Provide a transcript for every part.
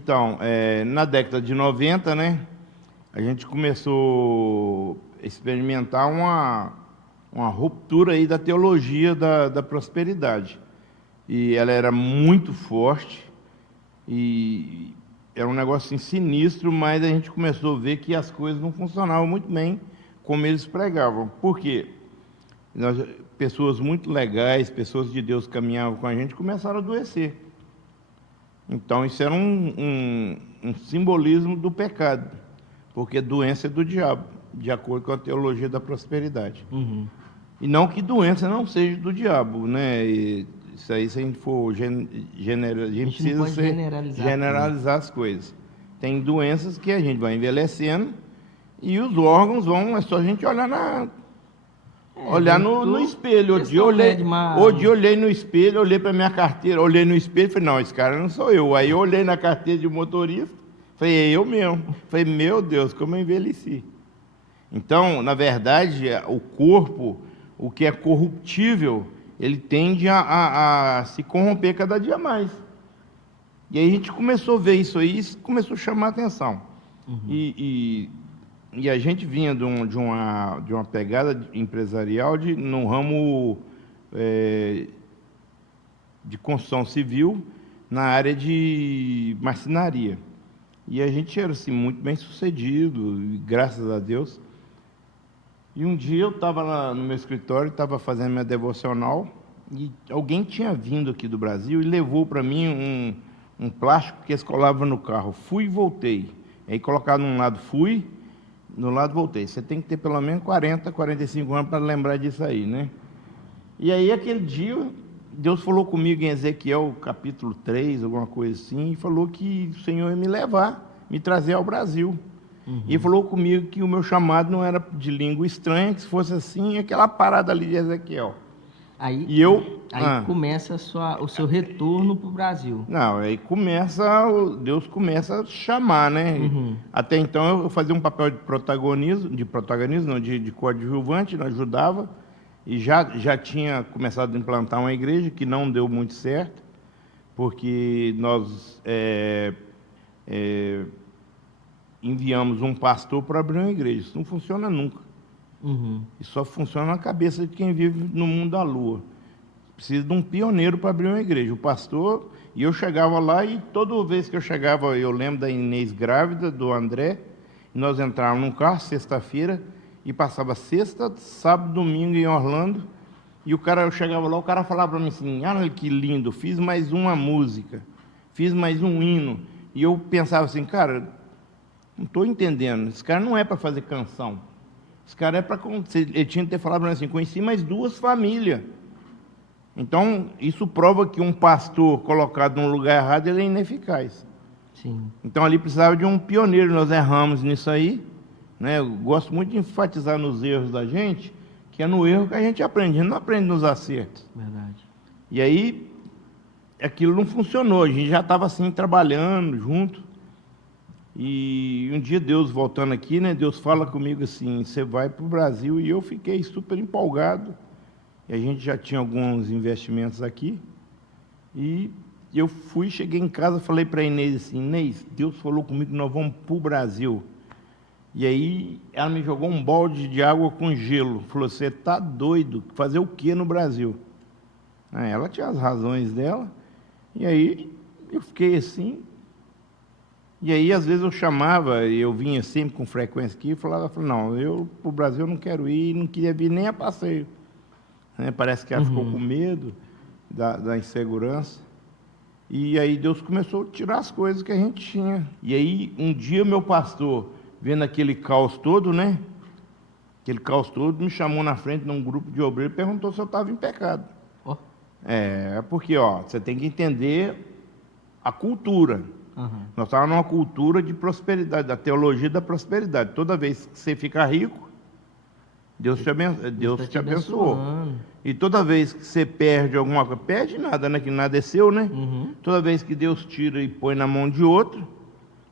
Então, na década de 90, né, a gente começou a experimentar uma ruptura aí da teologia da prosperidade. E ela era muito forte e era um negócio assim, sinistro, mas a gente começou a ver que as coisas não funcionavam muito bem como eles pregavam. Por quê? Pessoas muito legais, pessoas de Deus que caminhavam com a gente, começaram a adoecer. Então, isso era um simbolismo do pecado, porque doença é do diabo, de acordo com a teologia da prosperidade. E não que doença não seja do diabo, né? Isso aí, se a gente for a gente precisa generalizar as coisas. Tem doenças que a gente vai envelhecendo e os órgãos vão, é só a gente olhar no espelho. Hoje eu olhei no espelho, olhei para minha carteira, olhei no espelho e falei, não, esse cara não sou eu. Aí eu olhei na carteira de motorista, falei, é eu mesmo. Falei, meu Deus, como eu envelheci. Então, na verdade, o corpo, o que é corruptível, ele tende a se corromper cada dia mais. E aí a gente começou a ver isso aí, isso começou a chamar a atenção. E a gente vinha de uma pegada empresarial no ramo de construção civil, na área de marcenaria. E a gente era assim, muito bem sucedido, graças a Deus. E um dia eu estava no meu escritório, estava fazendo minha devocional, e alguém tinha vindo aqui do Brasil e levou para mim um plástico que eles colavam no carro. Fui e voltei. Aí colocaram num lado, fui, no lado voltei. Você tem que ter pelo menos 40, 45 anos para lembrar disso aí, né? E aí aquele dia, Deus falou comigo em Ezequiel capítulo 3, alguma coisa assim, e falou que o Senhor ia me levar, me trazer ao Brasil. E falou comigo que o meu chamado não era de língua estranha, que se fosse assim, aquela parada ali de Ezequiel. Aí começa o seu retorno para o Brasil. Não, aí Deus começa a chamar, né? Até então eu fazia um papel de coadjuvante, não ajudava, e já tinha começado a implantar uma igreja que não deu muito certo, porque nós enviamos um pastor para abrir uma igreja. Isso não funciona nunca. Isso só funciona na cabeça de quem vive no mundo da lua. Precisa de um pioneiro para abrir uma igreja. O pastor, e eu chegava lá e toda vez que eu chegava, eu lembro da Inês grávida, do André, e nós entrávamos num carro sexta-feira e passava sexta, sábado, domingo em Orlando, e eu chegava lá, o cara falava para mim assim, olha que lindo, fiz mais uma música, fiz mais um hino. E eu pensava assim, cara, não estou entendendo, esse cara não é para fazer canção. Esse cara ele tinha que ter falado para mim assim, conheci mais 2 famílias. Então, isso prova que um pastor colocado num lugar errado, ele é ineficaz. Sim. Então, ali precisava de um pioneiro, nós erramos nisso aí. Né? Eu gosto muito de enfatizar nos erros da gente, que é no erro que a gente aprende, a gente não aprende nos acertos. Verdade. E aí, aquilo não funcionou, a gente já estava assim, trabalhando junto. E um dia Deus voltando aqui, né? Deus fala comigo assim, você vai para o Brasil, e eu fiquei super empolgado. E a gente já tinha alguns investimentos aqui. E eu cheguei em casa, falei para a Inês assim, Inês, Deus falou comigo que nós vamos para o Brasil. E aí ela me jogou um balde de água com gelo. Falou, você está doido? Fazer o que no Brasil? Ela tinha as razões dela. E aí eu fiquei assim. E aí, às vezes, eu chamava, eu vinha sempre com frequência aqui, e falava, não, eu para o Brasil não quero ir, não queria vir nem a passeio. Parece que ela ficou com medo da insegurança. E aí Deus começou a tirar as coisas que a gente tinha. E aí, um dia, meu pastor, vendo aquele caos todo, né? Aquele caos todo, me chamou na frente de um grupo de obreiros e perguntou se eu estava em pecado. Porque, você tem que entender a cultura. Nós estávamos numa cultura de prosperidade, da teologia da prosperidade. Toda vez que você fica rico, Deus te abençoou. E toda vez que você perde alguma coisa, perde nada, né? Que nada é seu, né? Toda vez que Deus tira e põe na mão de outro,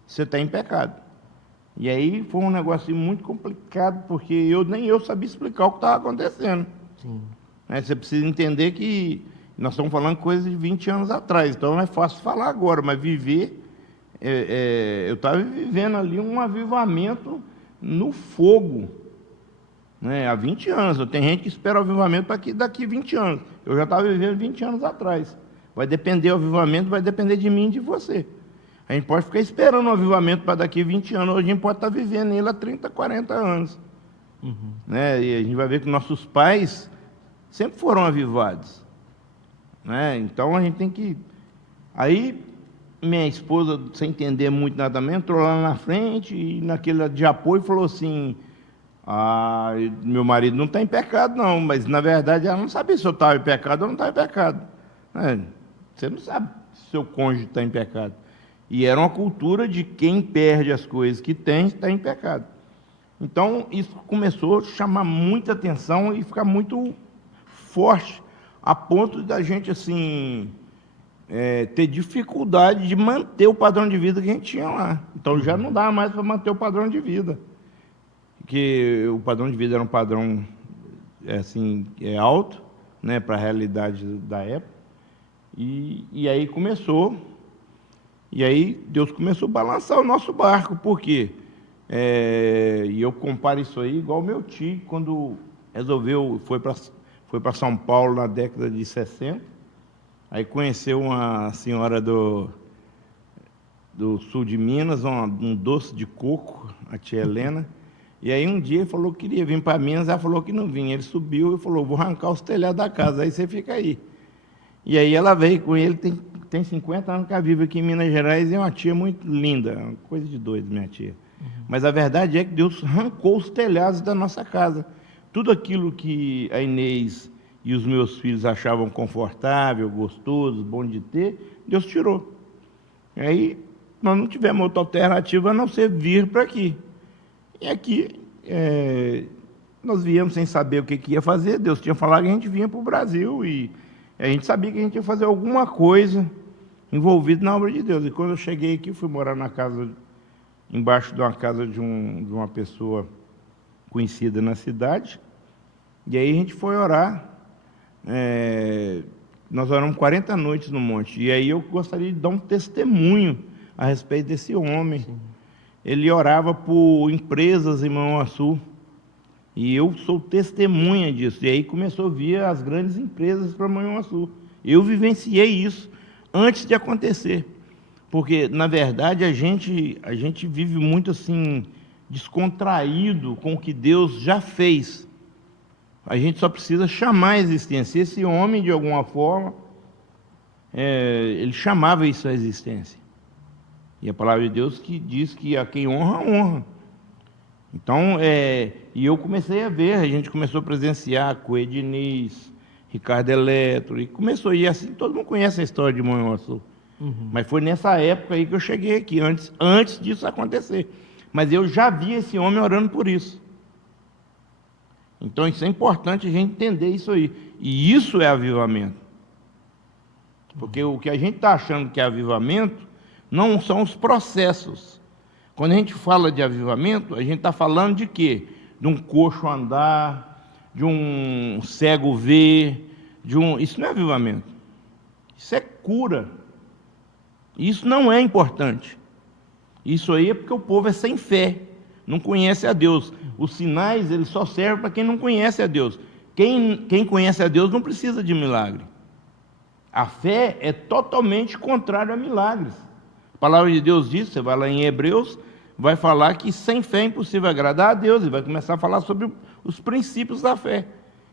você está em pecado. E aí foi um negócio muito complicado, porque nem eu sabia explicar o que estava acontecendo. Sim. Você precisa entender que nós estamos falando coisas de 20 anos atrás, então não é fácil falar agora, mas viver eu estava vivendo ali um avivamento no fogo, né? Há 20 anos. Tem gente que espera o avivamento para daqui 20 anos. Eu já estava vivendo 20 anos atrás. Vai depender do avivamento, vai depender de mim e de você. A gente pode ficar esperando o avivamento para daqui 20 anos, hoje a gente pode estar vivendo ele há 30, 40 anos. Né? E a gente vai ver que nossos pais sempre foram avivados. Né? Então a gente tem que... Aí minha esposa, sem entender muito nada mesmo, entrou lá na frente e naquele de apoio falou assim: meu marido não está em pecado não, mas na verdade ela não sabia se eu estava em pecado ou não estava em pecado. Você não sabe se seu cônjuge está em pecado. E era uma cultura de quem perde as coisas que tem, está em pecado. Então isso começou a chamar muita atenção e ficar muito forte, a ponto da gente assim... ter dificuldade de manter o padrão de vida que a gente tinha lá. Então já não dá mais para manter o padrão de vida, porque o padrão de vida era um padrão assim, alto, né, para a realidade da época. E aí começou, e aí Deus começou a balançar o nosso barco. Por quê? E eu comparo isso aí igual meu tio, quando resolveu, foi para São Paulo na década de 60, aí conheceu uma senhora do sul de Minas, um doce de coco, a tia Helena. E aí um dia ele falou que queria vir para Minas, ela falou que não vinha. Ele subiu e falou: vou arrancar os telhados da casa, aí você fica aí. E aí ela veio com ele, tem 50 anos que ela vive aqui em Minas Gerais, e é uma tia muito linda, uma coisa de doido, minha tia. Mas a verdade é que Deus arrancou os telhados da nossa casa. Tudo aquilo que a Inês e os meus filhos achavam confortável, gostoso, bom de ter, Deus tirou. E aí nós não tivemos outra alternativa a não ser vir para aqui. E aqui nós viemos sem saber o que ia fazer. Deus tinha falado que a gente vinha para o Brasil e a gente sabia que a gente ia fazer alguma coisa envolvida na obra de Deus. E quando eu cheguei aqui, fui morar na casa, embaixo de uma casa de uma pessoa conhecida na cidade. E aí a gente foi orar. Nós oramos 40 noites no monte. E aí eu gostaria de dar um testemunho a respeito desse homem. Sim. Ele orava por empresas em Manhuaçu. E eu sou testemunha disso. E aí começou a vir as grandes empresas para Manhuaçu. Eu vivenciei isso antes de acontecer. Porque, na verdade, a gente vive muito assim, descontraído com o que Deus já fez. A gente só precisa chamar a existência. Esse homem, de alguma forma, ele chamava isso a existência. E a palavra de Deus que diz que a quem honra, honra. Então, e eu comecei a ver, a gente começou a presenciar com Ednis, Ricardo Eletro, e começou a ir assim, todo mundo conhece a história de Manhuaçu. Mas foi nessa época aí que eu cheguei aqui, antes disso acontecer. Mas eu já vi esse homem orando por isso. Então isso é importante a gente entender isso aí. E isso é avivamento. Porque o que a gente está achando que é avivamento não são os processos. Quando a gente fala de avivamento, a gente está falando de quê? De um coxo andar, de um cego ver, Isso não é avivamento. Isso é cura. Isso não é importante. Isso aí é porque o povo é sem fé, não conhece a Deus. Os sinais, eles só servem para quem não conhece a Deus. Quem conhece a Deus não precisa de milagre. A fé é totalmente contrária a milagres. A palavra de Deus diz, você vai lá em Hebreus, vai falar que sem fé é impossível agradar a Deus, e vai começar a falar sobre os princípios da fé.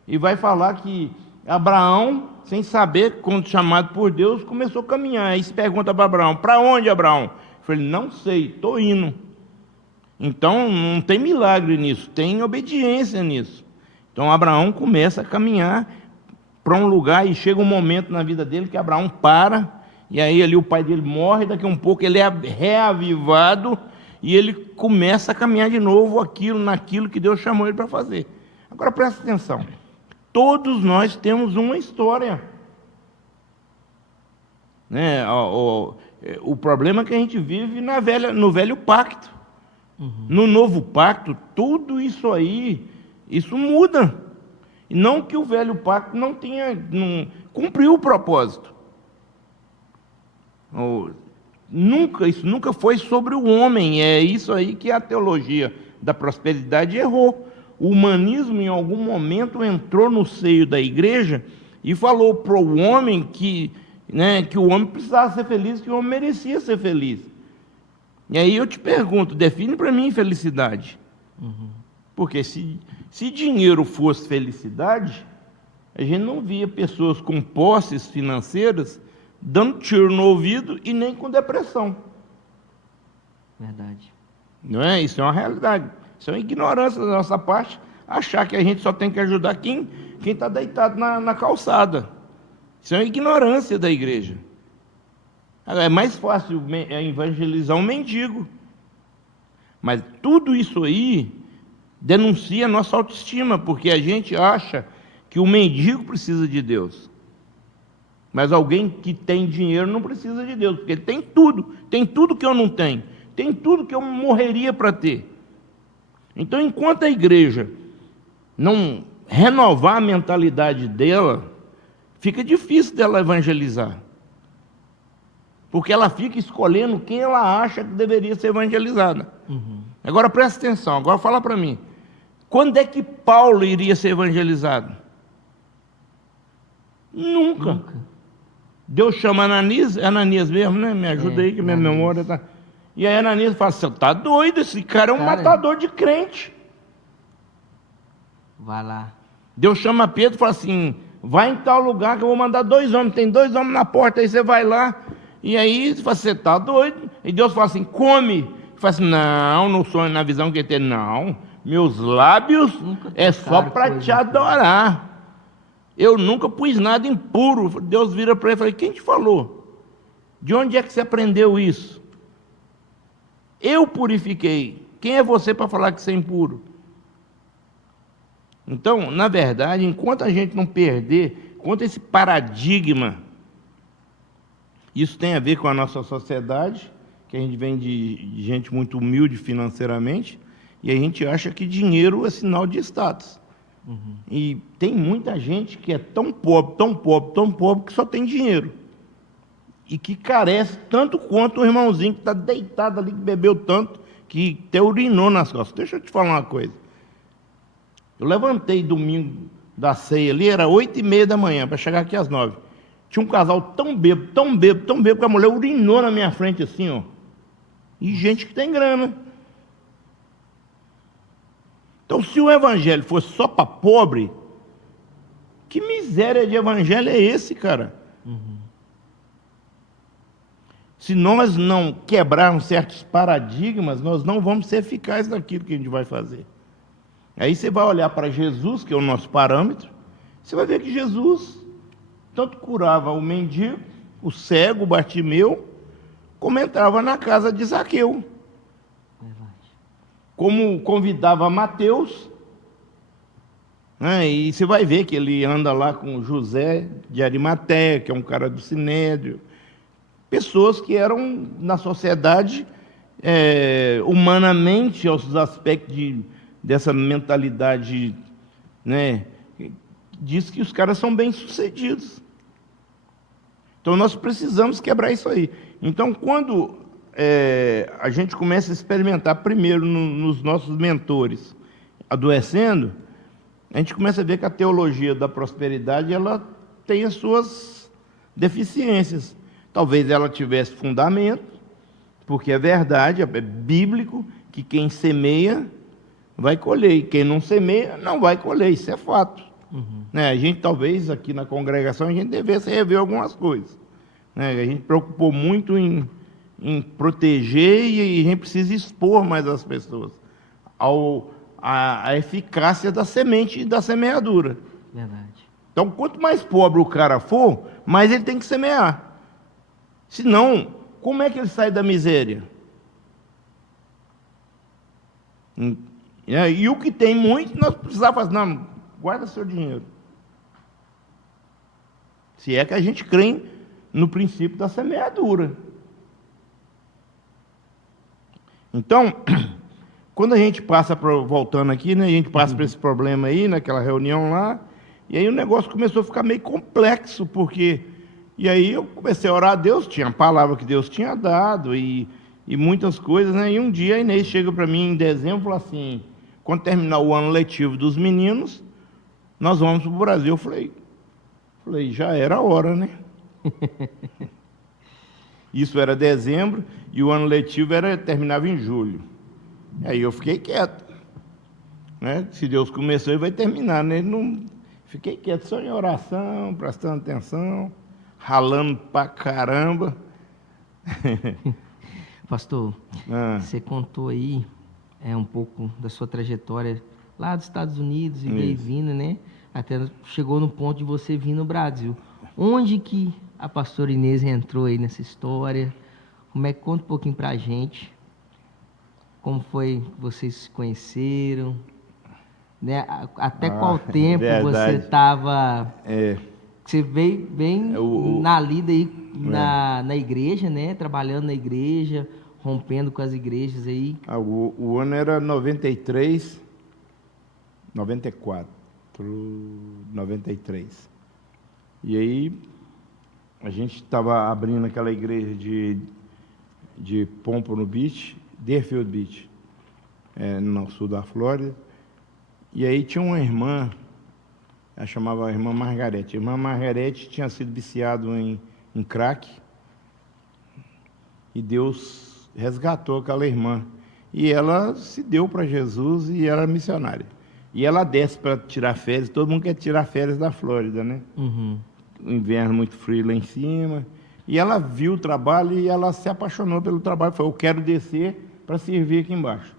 E vai falar que Abraão, sem saber, quando chamado por Deus, começou a caminhar. Aí se pergunta para Abraão: para onde, Abraão? Eu falei: não sei, estou indo. Então não tem milagre nisso, tem obediência nisso. Então Abraão começa a caminhar para um lugar, e chega um momento na vida dele que Abraão para, e aí ali o pai dele morre, daqui a um pouco ele é reavivado, e ele começa a caminhar de novo naquilo que Deus chamou ele para fazer. Agora presta atenção, todos nós temos uma história, né? O problema é que a gente vive no velho pacto. No novo pacto, tudo isso aí, isso muda. E não que o velho pacto não cumpriu o propósito. isso nunca foi sobre o homem. É isso aí que a teologia da prosperidade errou. O humanismo, em algum momento, entrou no seio da igreja e falou para o homem que o homem precisava ser feliz, que o homem merecia ser feliz. E aí eu te pergunto, define para mim felicidade. Porque se dinheiro fosse felicidade, a gente não via pessoas com posses financeiras dando tiro no ouvido e nem com depressão. Verdade. Não é? Isso é uma realidade. Isso é uma ignorância da nossa parte, achar que a gente só tem que ajudar quem está deitado na calçada. Isso é uma ignorância da igreja. É mais fácil evangelizar um mendigo. Mas tudo isso aí denuncia a nossa autoestima, porque a gente acha que o mendigo precisa de Deus. Mas alguém que tem dinheiro não precisa de Deus, porque ele tem tudo que eu não tenho, tem tudo que eu morreria para ter. Então, enquanto a igreja não renovar a mentalidade dela, fica difícil dela evangelizar. Porque ela fica escolhendo quem ela acha que deveria ser evangelizada. Agora presta atenção, agora fala para mim. Quando é que Paulo iria ser evangelizado? Nunca. Deus chama Ananias mesmo, né? Me ajuda aí que minha memória está... E aí Ananias fala, você está doido, esse cara é um matador de crente. Vai lá. Deus chama Pedro e fala assim, vai em tal lugar que eu vou mandar 2 homens, tem 2 homens na porta, aí você vai lá, e aí você está doido. E Deus fala assim, come. Ele fala assim, não, no sonho, na visão que ele tem, não, meus lábios é só para te adorar. Eu nunca pus nada impuro. Deus vira para ele e fala, quem te falou? De onde é que você aprendeu isso? Eu purifiquei. Quem é você para falar que você é impuro? Então, na verdade, enquanto a gente não perder, enquanto esse paradigma, isso tem a ver com a nossa sociedade, que a gente vem de gente muito humilde financeiramente, e a gente acha que dinheiro é sinal de status. E tem muita gente que é tão pobre, tão pobre, tão pobre, que só tem dinheiro. E que carece tanto quanto o irmãozinho que está deitado ali, que bebeu tanto, que até urinou nas costas. Deixa eu te falar uma coisa. Eu levantei domingo da ceia ali, era 8h30 da manhã, para chegar aqui às 9. Tinha um casal tão bêbado, tão bêbado, tão bêbado, que a mulher urinou na minha frente assim, ó. E gente que tem grana. Então, se o evangelho fosse só para pobre, que miséria de evangelho é esse, cara? Se nós não quebrarmos certos paradigmas, nós não vamos ser eficazes naquilo que a gente vai fazer. Aí você vai olhar para Jesus, que é o nosso parâmetro, você vai ver que Jesus tanto curava o mendigo, o cego, o Bartimeu, como entrava na casa de Zaqueu. Como convidava Mateus, né? E você vai ver que ele anda lá com José de Arimateia, que é um cara do Sinédrio, pessoas que eram, na sociedade, humanamente, aos aspectos dessa mentalidade, né, diz que os caras são bem-sucedidos. Então, nós precisamos quebrar isso aí. Então, quando a gente começa a experimentar, primeiro, nos nossos mentores, adoecendo, a gente começa a ver que a teologia da prosperidade, ela tem as suas deficiências. Talvez ela tivesse fundamento, porque é verdade, é bíblico, que quem semeia vai colher, e quem não semeia não vai colher, isso é fato. Né? A gente, talvez, aqui na congregação, a gente devesse rever algumas coisas. Né? A gente preocupou muito em proteger, e a gente precisa expor mais as pessoas a eficácia da semente e da semeadura. Verdade. Então, quanto mais pobre o cara for, mais ele tem que semear. Senão, como é que ele sai da miséria? E o que tem muito, nós precisamos fazer, não, guarda seu dinheiro. Se é que a gente crê no princípio da semeadura. Então, quando a gente passa, voltando aqui, né, a gente passa por esse problema aí, naquela reunião lá, e aí o negócio começou a ficar meio complexo, porque E aí eu comecei a orar a Deus, tinha a palavra que Deus tinha dado e muitas coisas, né? E um dia a Inês chega para mim em dezembro e fala assim, quando terminar o ano letivo dos meninos, nós vamos para o Brasil. Eu falei, já era a hora, né? Isso era dezembro e o ano letivo terminava em julho. Aí eu fiquei quieto, né? Se Deus começou, ele vai terminar, né? Não... Fiquei quieto, só em oração, prestando atenção, ralando pra caramba. Pastor, você contou aí um pouco da sua trajetória lá dos Estados Unidos e veio vindo, né? Até chegou no ponto de você vir no Brasil. Onde que a pastora Inês entrou aí nessa história? Conta um pouquinho pra gente. Como foi que vocês se conheceram? Né? Até qual tempo você estava... Você veio bem na lida aí na igreja, né? Trabalhando na igreja, rompendo com as igrejas aí. O ano era 93, 94, 93. E aí a gente estava abrindo aquela igreja de Pompano Beach, Deerfield Beach, no sul da Flórida. E aí tinha uma irmã, ela chamava a irmã Margarete. A irmã Margarete tinha sido viciada em crack e Deus resgatou aquela irmã. E ela se deu para Jesus e era missionária. E ela desce para tirar férias, todo mundo quer tirar férias da Flórida, né? Uhum. O inverno muito frio lá em cima. E ela viu o trabalho e ela se apaixonou pelo trabalho. Falou, eu quero descer para servir aqui embaixo.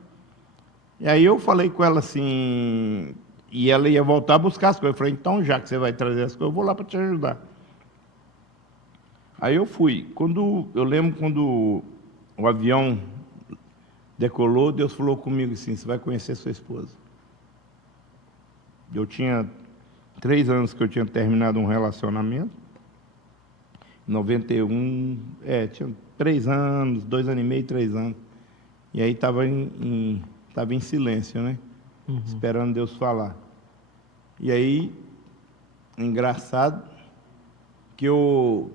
E aí eu falei com ela assim, e ela ia voltar a buscar as coisas. Eu falei, então já que você vai trazer as coisas, eu vou lá para te ajudar. Aí eu fui. Eu lembro quando o avião decolou, Deus falou comigo assim, você vai conhecer sua esposa. Eu tinha 3 anos que eu tinha terminado um relacionamento. Em 91, tinha 3 anos, 2 anos e meio, 3 anos. E aí estava em silêncio, né? Uhum. Esperando Deus falar. E aí, engraçado, que eu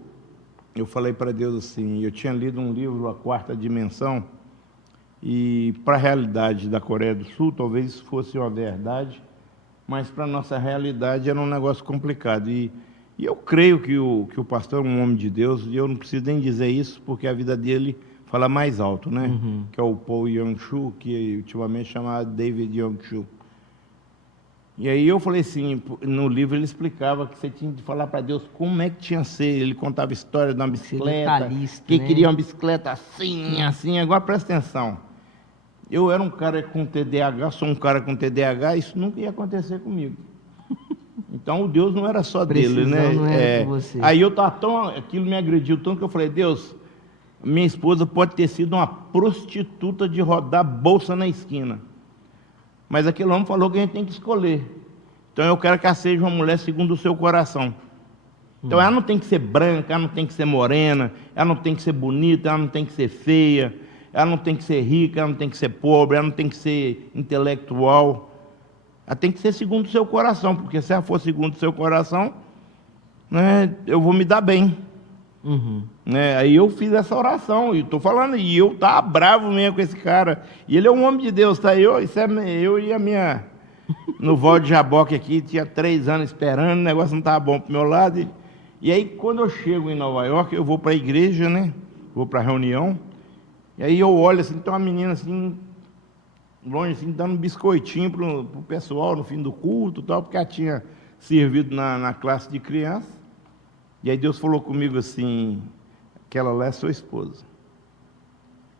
falei para Deus assim, eu tinha lido um livro, A Quarta Dimensão, e para a realidade da Coreia do Sul, talvez isso fosse uma verdade, mas para a nossa realidade era um negócio complicado. E eu creio que o pastor é um homem de Deus, e eu não preciso nem dizer isso, porque a vida dele fala mais alto, né? Uhum. Que é o Paul Young-Chul, que ultimamente chamava David Young-Chul. E aí eu falei assim, no livro ele explicava que você tinha de falar para Deus como é que tinha que ser. Ele contava a história de uma bicicleta, que né? queria uma bicicleta assim, agora presta atenção. Eu era um cara com TDAH, sou um cara com TDAH, isso nunca ia acontecer comigo. Então o Deus não era só dele, né? Não era com você. Aí eu estava aquilo me agrediu tanto que eu falei, Deus, minha esposa pode ter sido uma prostituta de rodar bolsa na esquina. Mas aquele homem falou que a gente tem que escolher. Então eu quero que ela seja uma mulher segundo o seu coração. Então ela não tem que ser branca, ela não tem que ser morena, ela não tem que ser bonita, ela não tem que ser feia, ela não tem que ser rica, ela não tem que ser pobre, ela não tem que ser intelectual. Ela tem que ser segundo o seu coração, porque se ela for segundo o seu coração, né, eu vou me dar bem. Uhum. Né? Aí eu fiz essa oração, e estou falando, e eu estava bravo mesmo com esse cara. E ele é um homem de Deus, tá? Eu e a minha... No Val de Jaboque aqui, tinha 3 anos esperando, o negócio não estava bom para o meu lado. E aí, quando eu chego em Nova York, eu vou para a igreja, né? Vou para a reunião. E aí eu olho assim, tem uma menina assim, longe assim, dando um biscoitinho pro pessoal no fim do culto, tal, porque ela tinha servido na classe de criança. E aí Deus falou comigo assim, aquela lá é sua esposa.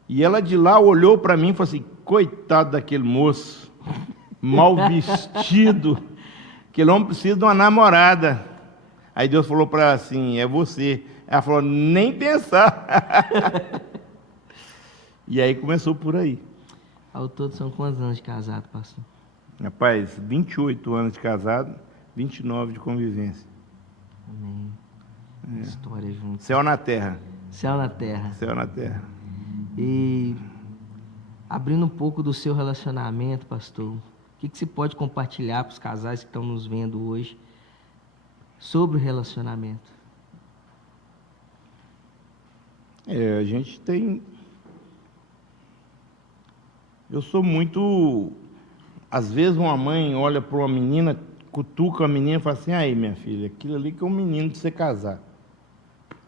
E ela de lá olhou para mim e falou assim, coitado daquele moço, mal vestido, aquele homem precisa de uma namorada. Aí Deus falou para ela assim, é você. Ela falou, nem pensar. E aí começou por aí. Ao todo são quantos anos de casado, pastor? Rapaz, 28 anos de casado, 29 de convivência. Amém. História junto. Céu na terra. Céu na terra. Céu na terra. E abrindo um pouco do seu relacionamento, pastor, o que você pode compartilhar para os casais que estão nos vendo hoje sobre o relacionamento? A gente tem... Eu sou muito... Às vezes uma mãe olha para uma menina, cutuca a menina e fala assim, aí minha filha, aquilo ali que é um menino de você casar.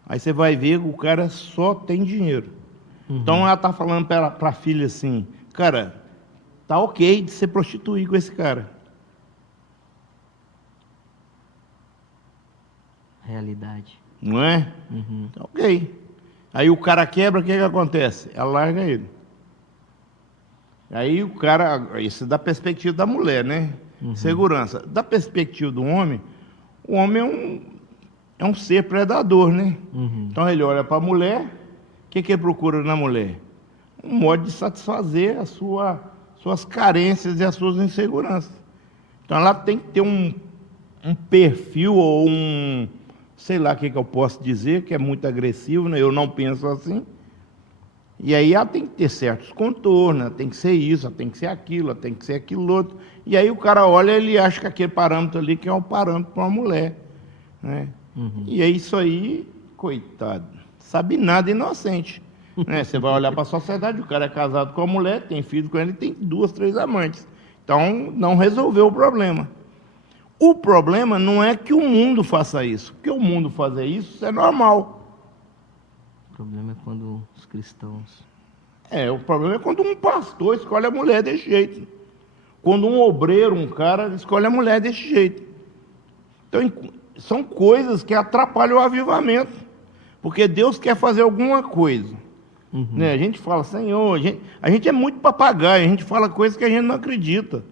Aí você vai ver que o cara só tem dinheiro. Então ela tá falando para a filha assim, cara, tá ok de se prostituir com esse cara. Realidade. Não é? Tá ok. Aí o cara quebra, o que acontece? Ela larga ele. Aí o cara, isso da perspectiva da mulher, né? Segurança. Da perspectiva do homem, o homem é um ser predador, né? Então ele olha para a mulher, o que ele procura na mulher? Um modo de satisfazer as suas carências e as suas inseguranças. Então ela tem que ter um perfil ou sei lá o que eu posso dizer, que é muito agressivo, né? Eu não penso assim. E aí ela tem que ter certos contornos, ela tem que ser isso, ela tem que ser aquilo, ela tem que ser aquilo outro. E aí o cara olha e ele acha que aquele parâmetro ali que é um parâmetro para uma mulher, né? E é isso aí, coitado, sabe nada, inocente. Né? Você vai olhar para a sociedade, o cara é casado com a mulher, tem filho com ele, tem 2, 3 amantes. Então não resolveu o problema. O problema não é que o mundo faça isso, porque o mundo fazer isso é normal. O problema é quando os cristãos... O problema é quando um pastor escolhe a mulher desse jeito. Quando um obreiro, um cara, escolhe a mulher desse jeito. Então, são coisas que atrapalham o avivamento. Porque Deus quer fazer alguma coisa. Né? A gente fala, Senhor, a gente é muito papagaio, a gente fala coisas que a gente não acredita.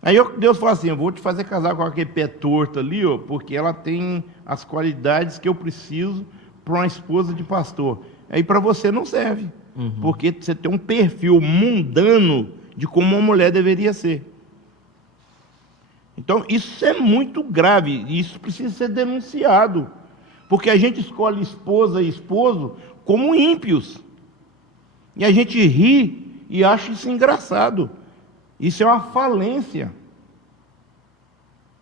Aí Deus fala assim, eu vou te fazer casar com aquele pé torto ali, ó, porque ela tem as qualidades que eu preciso para uma esposa de pastor. Aí para você não serve, porque você tem um perfil mundano de como uma mulher deveria ser. Então isso é muito grave, e isso precisa ser denunciado, porque a gente escolhe esposa e esposo como ímpios, e a gente ri e acha isso engraçado. Isso é uma falência.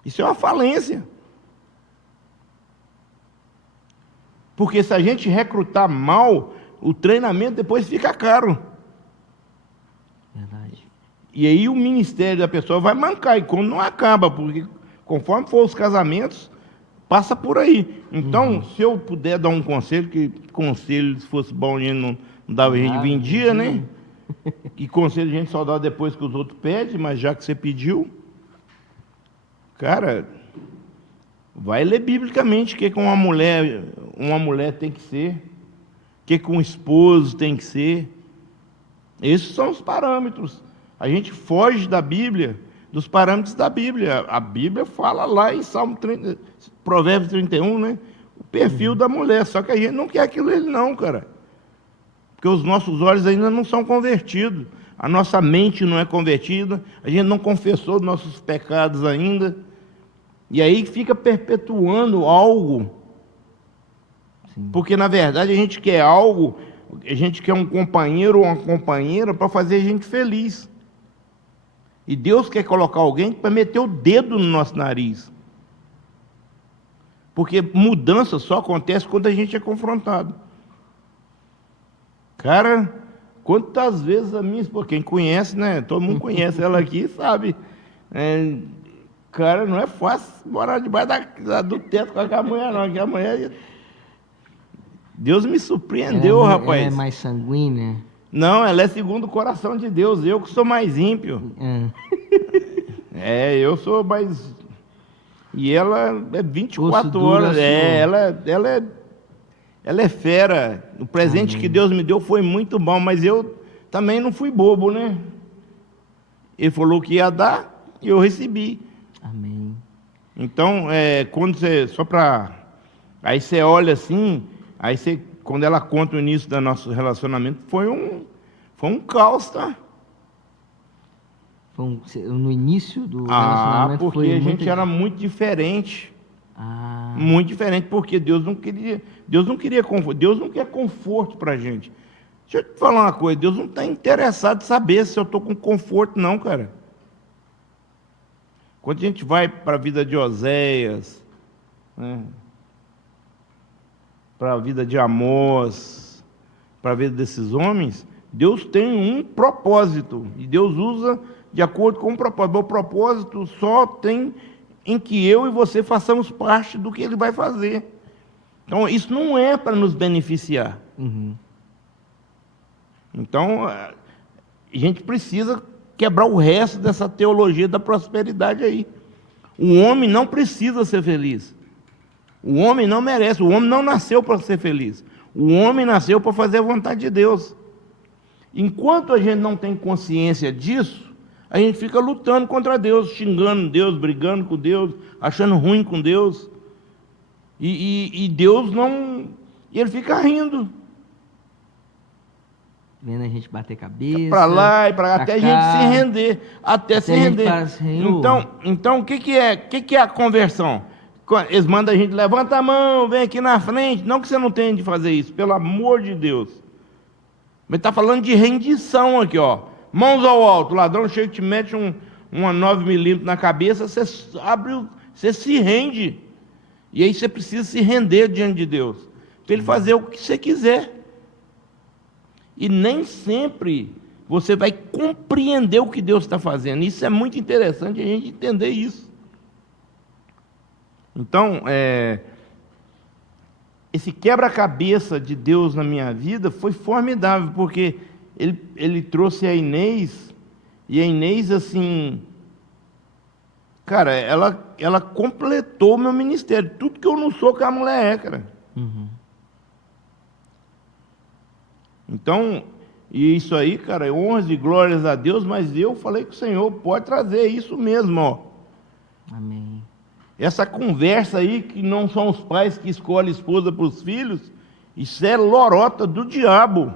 Isso é uma falência. Porque se a gente recrutar mal, o treinamento depois fica caro. Verdade. E aí o ministério da pessoa vai mancar, e quando não acaba, porque conforme for os casamentos, passa por aí. Então, se eu puder dar um conselho, que conselho, se fosse bom, a gente não dava, a gente vendia, né? E conselho a gente só dá depois que os outros pedem, mas já que você pediu, cara, vai ler biblicamente o que uma mulher tem que ser, o que um esposo tem que ser. Esses são os parâmetros. A gente foge da Bíblia, dos parâmetros da Bíblia. A Bíblia fala lá em Provérbios 31, né? O perfil da mulher, só que a gente não quer aquilo ali não, cara. Porque os nossos olhos ainda não são convertidos, a nossa mente não é convertida, a gente não confessou nossos pecados ainda, e aí fica perpetuando algo. Sim. Porque na verdade a gente quer algo, a gente quer um companheiro ou uma companheira para fazer a gente feliz. E Deus quer colocar alguém para meter o dedo no nosso nariz. Porque mudança só acontece quando a gente é confrontado. Cara, quantas vezes a minha esposa, quem conhece, né? Todo mundo conhece ela aqui, sabe? Cara, não é fácil morar debaixo do teto com aquela mulher, não. Aquela mulher... Deus me surpreendeu, rapaz. Ela é mais sanguínea? Não, ela é segundo o coração de Deus. Eu que sou mais ímpio. Eu sou mais... E ela é 24 horas. Ela é fera. O presente que Deus me deu foi muito bom, mas eu também não fui bobo, né? Ele falou que ia dar e eu recebi. Amém. Então, quando você... Aí você olha assim, quando ela conta o início do nosso relacionamento, foi um caos, tá? No início do relacionamento porque foi a gente era muito diferente. Muito diferente, porque Deus não queria conforto. Deus não quer conforto para a gente. Deixa eu te falar uma coisa, Deus não está interessado em saber se eu estou com conforto, não, cara. Quando a gente vai para a vida de Oséias, né, para a vida de Amós, para a vida desses homens, Deus tem um propósito, e Deus usa de acordo com o propósito. O propósito só tem em que eu e você façamos parte do que Ele vai fazer. Então, isso não é para nos beneficiar. Uhum. Então, a gente precisa quebrar o resto dessa teologia da prosperidade aí. O homem não precisa ser feliz. O homem não merece. O homem não nasceu para ser feliz. O homem nasceu para fazer a vontade de Deus. Enquanto a gente não tem consciência disso, a gente fica lutando contra Deus, xingando Deus, brigando com Deus, achando ruim com Deus. E Deus não... E Ele fica rindo. Vendo a gente bater cabeça. Para lá e para cá, até a gente se render. Até se render. Então, o que é a conversão? Eles mandam a gente, levanta a mão, vem aqui na frente. Não que você não tenha de fazer isso, pelo amor de Deus. Mas está falando de rendição aqui, ó. Mãos ao alto, o ladrão chega e te mete uma 9mm na cabeça, você você se rende. E aí você precisa se render diante de Deus, para Ele fazer o que você quiser. E nem sempre você vai compreender o que Deus está fazendo. Isso é muito interessante a gente entender isso. Então, esse quebra-cabeça de Deus na minha vida foi formidável, porque ele trouxe a Inês, e a Inês, assim, cara, ela completou o meu ministério. Tudo que eu não sou que a mulher é, cara. Uhum. Então, e isso aí, cara, honras e glórias a Deus, mas eu falei com o Senhor, pode trazer isso mesmo, ó. Amém. Essa conversa aí, que não são os pais que escolhem esposa para os filhos, isso é lorota do diabo.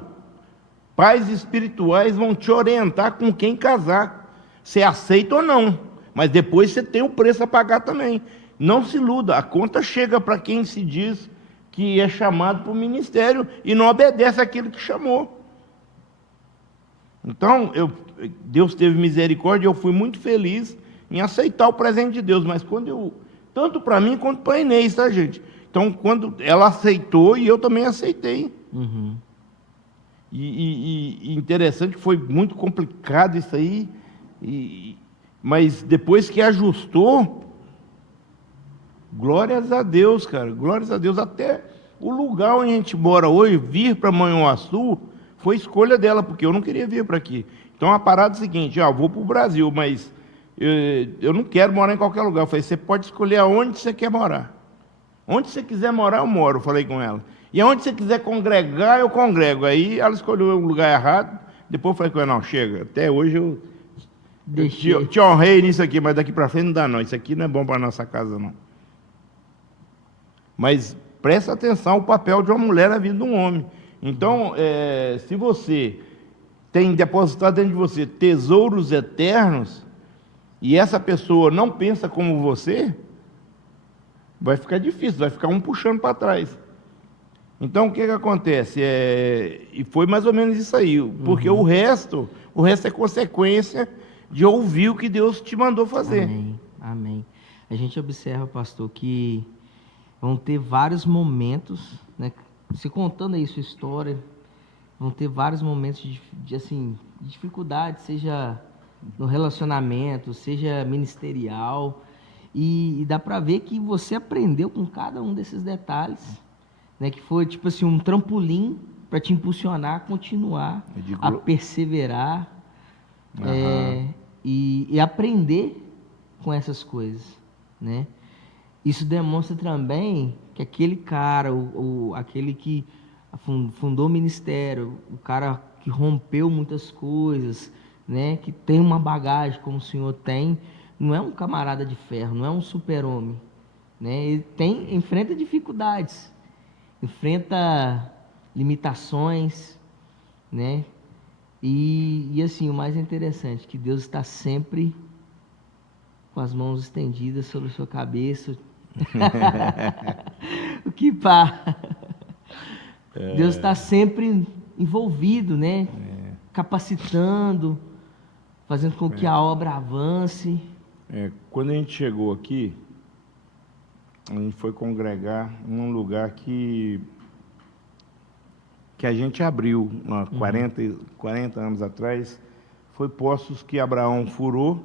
Pais espirituais vão te orientar com quem casar. Você aceita ou não, mas depois você tem o preço a pagar também. Não se iluda, a conta chega para quem se diz que é chamado para o ministério e não obedece àquilo que chamou. Então, Deus teve misericórdia, eu fui muito feliz em aceitar o presente de Deus, mas tanto para mim quanto para a Inês, tá, gente? Então, quando ela aceitou, e eu também aceitei. Uhum. E interessante que foi muito complicado isso aí, mas depois que ajustou, glórias a Deus, cara, glórias a Deus. Até o lugar onde a gente mora hoje, vir para Manhuaçu, foi escolha dela, porque eu não queria vir para aqui. Então a parada é a seguinte, eu vou para o Brasil, mas eu não quero morar em qualquer lugar. Eu falei, você pode escolher aonde você quer morar. Onde você quiser morar, eu moro, eu falei com ela. E aonde você quiser congregar, eu congrego. Aí ela escolheu um lugar errado, depois eu falei com ela, não, chega, até hoje eu te honrei nisso aqui, mas daqui para frente não dá não, isso aqui não é bom para nossa casa não. Mas presta atenção o papel de uma mulher na vida de um homem. Então, se você tem depositado dentro de você tesouros eternos, e essa pessoa não pensa como você, vai ficar difícil, vai ficar um puxando para trás. Então, o que acontece? E foi mais ou menos isso aí, porque o resto é consequência de ouvir o que Deus te mandou fazer. Amém, amém. A gente observa, pastor, que vão ter vários momentos, né? Você contando aí sua história, vão ter vários momentos de dificuldade, seja no relacionamento, seja ministerial, e dá para ver que você aprendeu com cada um desses detalhes, né? Que foi tipo assim um trampolim para te impulsionar a continuar, a perseverar, e aprender com essas coisas, né? Isso demonstra também que aquele cara, aquele que fundou o ministério, o cara que rompeu muitas coisas, né, que tem uma bagagem como o senhor tem, não é um camarada de ferro, não é um super-homem, né? Ele enfrenta dificuldades, enfrenta limitações, né? E assim, o mais interessante é que Deus está sempre com as mãos estendidas sobre a sua cabeça. O que pá? Deus está sempre envolvido, né? Capacitando, fazendo com que a obra avance. Quando a gente chegou aqui, a gente foi congregar num lugar que que a gente abriu há 40 anos atrás, foi poços que Abraão furou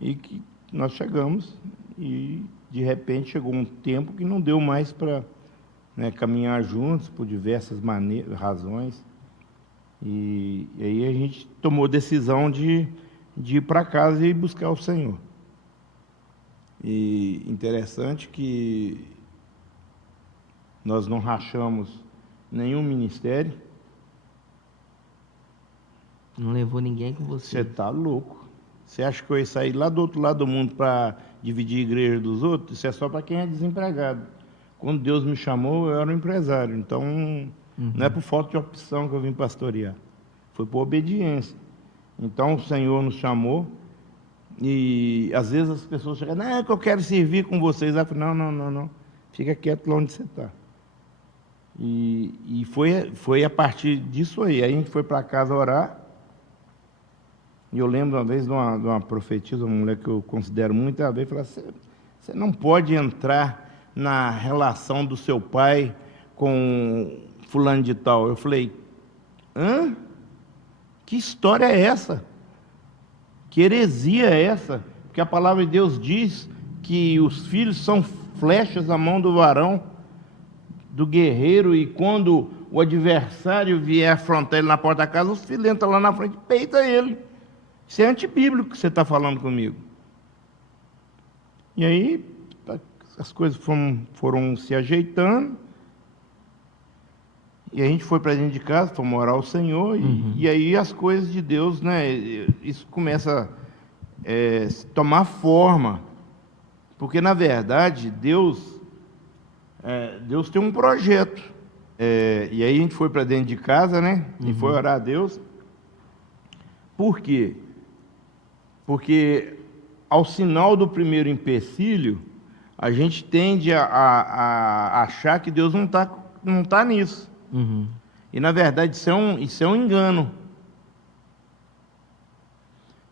e que nós chegamos, e de repente chegou um tempo que não deu mais para, né, caminhar juntos por diversas razões, e aí a gente tomou a decisão de ir para casa e buscar o Senhor. E interessante que nós não rachamos nenhum ministério. Não levou ninguém com você. Você está louco. Você acha que eu ia sair lá do outro lado do mundo para dividir a igreja dos outros? Isso é só para quem é desempregado. Quando Deus me chamou, eu era um empresário. Então, não é por falta de opção que eu vim pastorear. Foi por obediência. Então, o Senhor nos chamou. E, às vezes, as pessoas chegam, não, é que eu quero servir com vocês. Eu falo, não. Fica quieto lá onde você está. E foi a partir disso aí. Aí a gente foi para casa orar. E eu lembro uma vez de uma profetisa, uma mulher que eu considero muito, ela veio e falou assim, você não pode entrar na relação do seu pai com fulano de tal. Eu falei, hã? Que história é essa? Que heresia é essa? Porque a palavra de Deus diz que os filhos são flechas na mão do varão, do guerreiro, e quando o adversário vier afrontar ele na porta da casa, os filhos entram lá na frente e peitam ele. Isso é antibíblico que você está falando comigo. E aí, as coisas foram se ajeitando, e a gente foi para dentro de casa, fomos orar ao Senhor, e aí as coisas de Deus, né, isso começa a tomar forma, porque, na verdade, Deus tem um projeto. E aí a gente foi para dentro de casa, né, e foi orar a Deus. Por quê? Porque, ao sinal do primeiro empecilho, a gente tende a achar que Deus não tá nisso. E, na verdade, isso é um engano.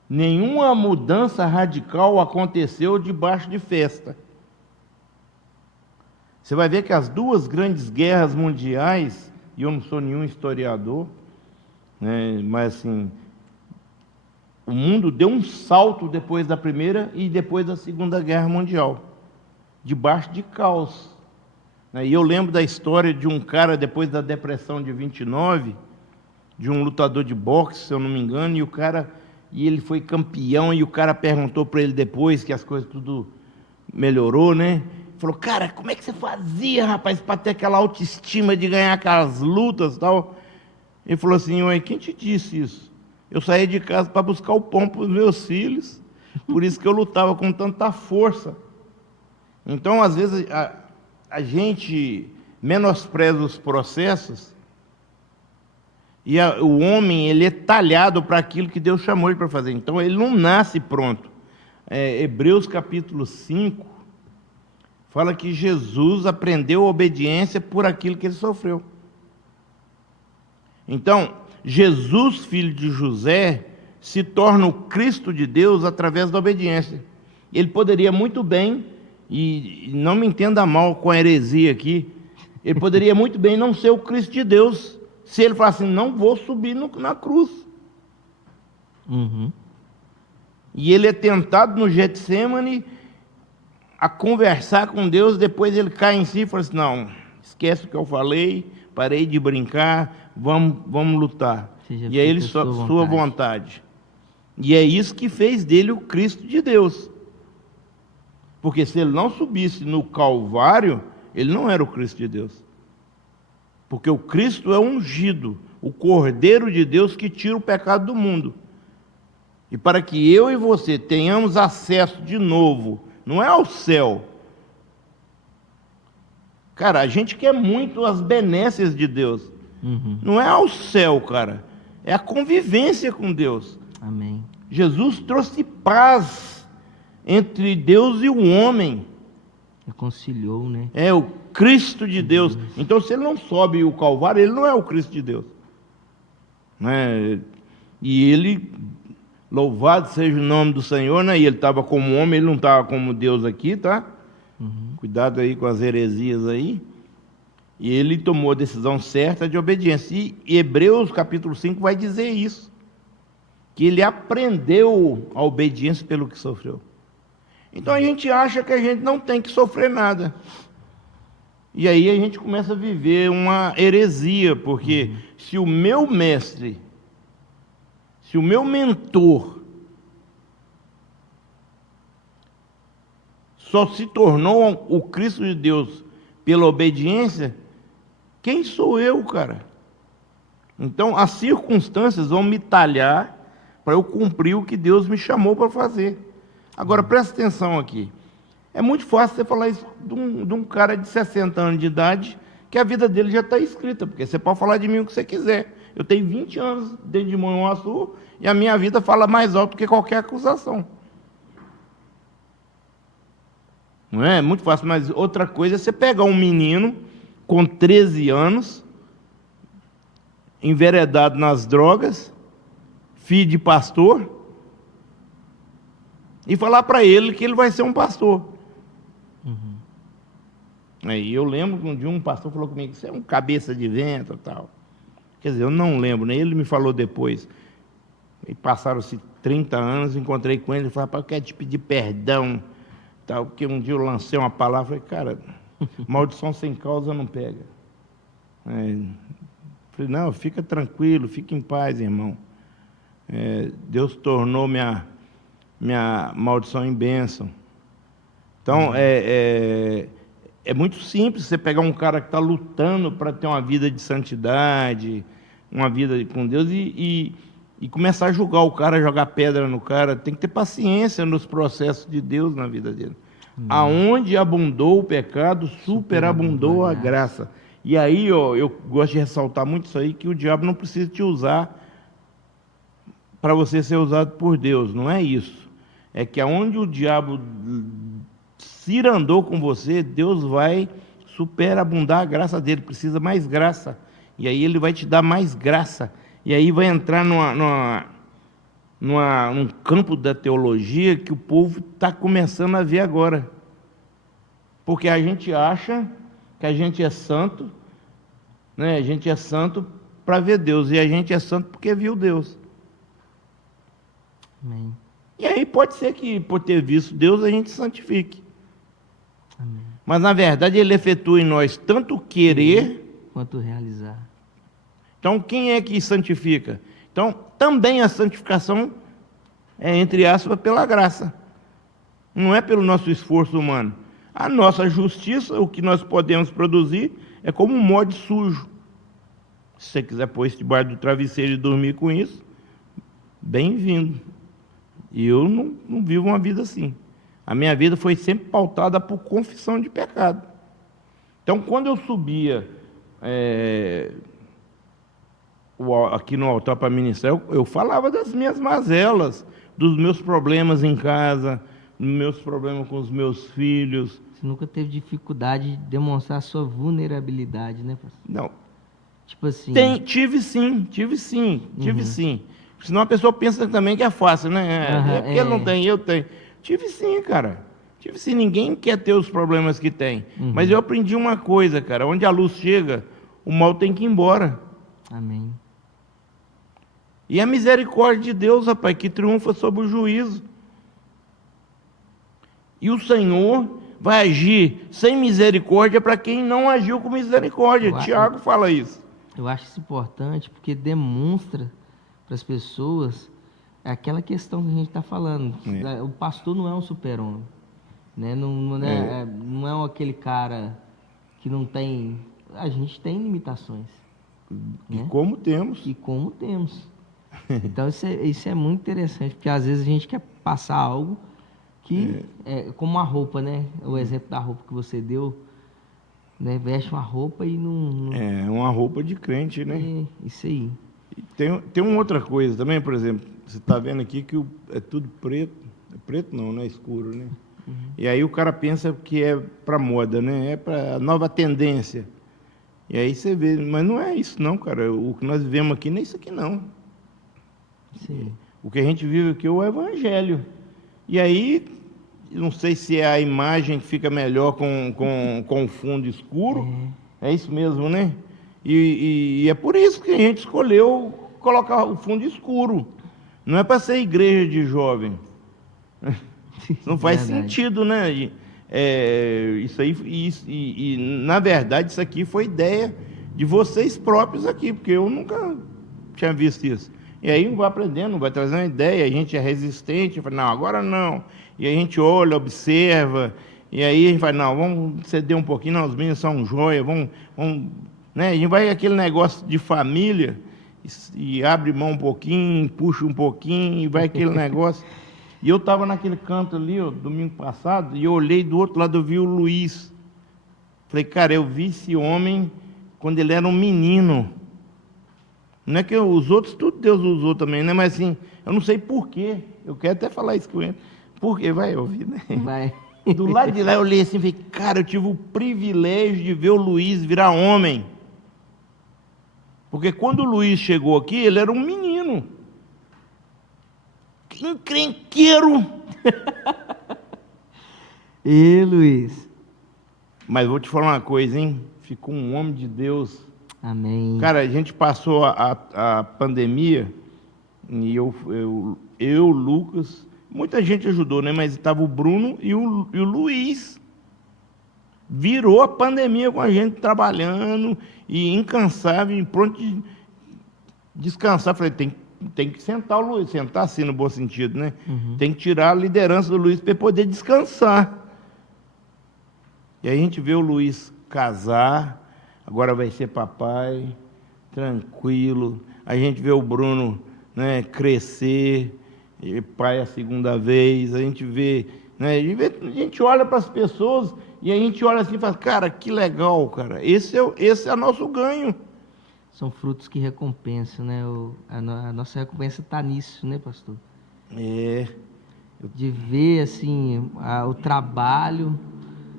Nenhuma mudança radical aconteceu debaixo de festa. Você vai ver que as duas grandes guerras mundiais, e eu não sou nenhum historiador, né, mas assim, o mundo deu um salto depois da Primeira e depois da Segunda Guerra Mundial, debaixo de caos. E eu lembro da história de um cara, depois da Depressão de 29, de um lutador de boxe, se eu não me engano, e ele foi campeão, e o cara perguntou para ele depois, que as coisas tudo melhorou, né? Falou, cara, como é que você fazia, rapaz, para ter aquela autoestima de ganhar aquelas lutas e tal? Ele falou assim, ué, quem te disse isso? Eu saí de casa para buscar o pão para os meus filhos, por isso que eu lutava com tanta força. Então, às vezes, a gente menospreza os processos, e o homem, ele é talhado para aquilo que Deus chamou ele para fazer. Então, ele não nasce pronto. Hebreus capítulo 5, fala que Jesus aprendeu a obediência por aquilo que ele sofreu. Então, Jesus, filho de José, se torna o Cristo de Deus através da obediência. Ele poderia muito bem, e não me entenda mal com a heresia aqui, ele poderia muito bem não ser o Cristo de Deus, se ele falasse assim, não vou subir na cruz. E ele é tentado no Getsemane a conversar com Deus, depois ele cai em si e fala assim, não, esquece o que eu falei, parei de brincar, vamos lutar. E aí ele sua vontade. E é isso que fez dele o Cristo de Deus. Porque se ele não subisse no Calvário, ele não era o Cristo de Deus. Porque o Cristo é ungido, o Cordeiro de Deus que tira o pecado do mundo. E para que eu e você tenhamos acesso de novo, não é ao céu. Cara, a gente quer muito as benesses de Deus. Não é ao céu, cara. É a convivência com Deus. Amém. Jesus trouxe paz entre Deus e o homem. Reconciliou, né? É o Cristo de Deus. Então, se ele não sobe o Calvário, ele não é o Cristo de Deus. Né? E ele, louvado seja o nome do Senhor, né? E ele estava como homem, ele não estava como Deus aqui, tá? Cuidado aí com as heresias aí. E ele tomou a decisão certa de obediência. E Hebreus capítulo 5 vai dizer isso, que ele aprendeu a obediência pelo que sofreu. Então a gente acha que a gente não tem que sofrer nada. E aí a gente começa a viver uma heresia, porque se o meu mestre, se o meu mentor só se tornou o Cristo de Deus pela obediência, quem sou eu, cara? Então as circunstâncias vão me talhar para eu cumprir o que Deus me chamou para fazer. Agora presta atenção aqui. É muito fácil você falar isso de um cara de 60 anos de idade, que a vida dele já está escrita, porque você pode falar de mim o que você quiser. Eu tenho 20 anos dentro de Manhuaçu e a minha vida fala mais alto que qualquer acusação. Não é? É muito fácil, mas outra coisa é você pegar um menino com 13 anos, enveredado nas drogas, filho de pastor, e falar para ele que ele vai ser um pastor. Aí eu lembro de um pastor falou comigo, você é um cabeça de vento e tal. Quer dizer, eu não lembro, né? Ele me falou depois. E passaram-se 30 anos, encontrei com ele, ele falou, rapaz, eu quero te pedir perdão, tal, porque um dia eu lancei uma palavra, falei, cara, maldição sem causa não pega. Falei, não, fica tranquilo, fica em paz, irmão. Deus tornou minha maldição em bênção. Então, é muito simples você pegar um cara que está lutando para ter uma vida de santidade, uma vida com Deus, e começar a julgar o cara, jogar pedra no cara. Tem que ter paciência nos processos de Deus na vida dele. Aonde abundou o pecado, superabundou a graça. E aí, eu gosto de ressaltar muito isso aí, que o diabo não precisa te usar para você ser usado por Deus. Não é isso. É que aonde o diabo cirandou com você, Deus vai superabundar a graça dele, precisa mais graça, e aí ele vai te dar mais graça, e aí vai entrar num campo da teologia que o povo está começando a ver agora, porque a gente acha que a gente é santo, né? A gente é santo para ver Deus, e a gente é santo porque viu Deus. Amém. E aí pode ser que por ter visto Deus a gente santifique. Amém. Mas, na verdade, ele efetua em nós tanto querer quanto realizar. Então, quem é que santifica? Então, também a santificação é, entre aspas, pela graça. Não é pelo nosso esforço humano. A nossa justiça, o que nós podemos produzir, é como um molde sujo. Se você quiser pôr isso debaixo do travesseiro e dormir com isso, bem-vindo. E eu não vivo uma vida assim. A minha vida foi sempre pautada por confissão de pecado. Então, quando eu subia aqui no altar para ministrar, eu falava das minhas mazelas, dos meus problemas em casa, dos meus problemas com os meus filhos. Você nunca teve dificuldade de demonstrar a sua vulnerabilidade, né, pastor? Não. Tipo assim... Tive sim. Senão a pessoa pensa também que é fácil, né? Porque ele não tem, eu tenho. Tive sim, cara. Tive sim, ninguém quer ter os problemas que tem. Mas eu aprendi uma coisa, cara. Onde a luz chega, o mal tem que ir embora. Amém. E a misericórdia de Deus, rapaz, que triunfa sobre o juízo. E o Senhor vai agir sem misericórdia para quem não agiu com misericórdia. Tiago fala isso. Eu acho isso importante porque demonstra para as pessoas aquela questão que a gente está falando. O pastor não é um super-homem. Né? Não é aquele cara que não tem... A gente tem limitações. E né? como temos. Então isso é muito interessante, porque às vezes a gente quer passar algo que é como uma roupa, né? O exemplo da roupa que você deu, né? Veste uma roupa e não... É uma roupa de crente, né? Isso aí. E tem uma outra coisa também, por exemplo, você está vendo aqui que é tudo preto. Preto não é escuro, né? E aí o cara pensa que é para moda, né? É para nova tendência. E aí você vê, mas não é isso não, cara. O que nós vivemos aqui não é isso aqui não. Sim. O que a gente vive aqui é o Evangelho. E aí, não sei se é a imagem que fica melhor com o fundo escuro, É isso mesmo, né? E é por isso que a gente escolheu colocar o fundo escuro. Não é para ser igreja de jovem. Não faz sentido, né? Isso aí, na verdade, isso aqui foi ideia de vocês próprios aqui, porque eu nunca tinha visto isso. E aí vai aprendendo, vai trazendo uma ideia, a gente é resistente, fala, não, agora não. E aí a gente olha, observa, e aí a gente fala, não, vamos ceder um pouquinho, não, os meninos são joia, vamos né? A gente vai aquele negócio de família, e abre mão um pouquinho, puxa um pouquinho, e vai aquele negócio. E eu estava naquele canto ali, ó, domingo passado, e eu olhei do outro lado, eu vi o Luiz. Falei, cara, eu vi esse homem quando ele era um menino. Não é que os outros, tudo Deus usou também, né? Mas assim, eu não sei por quê. Eu quero até falar isso com ele. Por quê? Vai ouvir, né? Vai. Do lado de lá eu olhei assim e falei, cara, eu tive o privilégio de ver o Luiz virar homem. Porque quando o Luiz chegou aqui, ele era um menino. Encrenqueiro. E Luiz. Mas vou te falar uma coisa, hein? Ficou um homem de Deus. Amém. Cara, a gente passou a pandemia, e eu, Lucas, muita gente ajudou, né? Mas estava o Bruno e o Luiz. Virou a pandemia com a gente trabalhando, e incansável, e pronto de descansar. Falei, tem que sentar o Luiz, sentar assim no bom sentido, né? Uhum. Tem que tirar a liderança do Luiz para ele poder descansar. E aí a gente vê o Luiz casar, agora vai ser papai, tranquilo. A gente vê o Bruno, né, crescer, pai a segunda vez. A gente vê, né, a gente olha para as pessoas e a gente olha assim e fala, cara, que legal, cara. Esse é nosso ganho. São frutos que recompensam, né? A nossa recompensa está nisso, né, pastor? De ver, assim, o trabalho...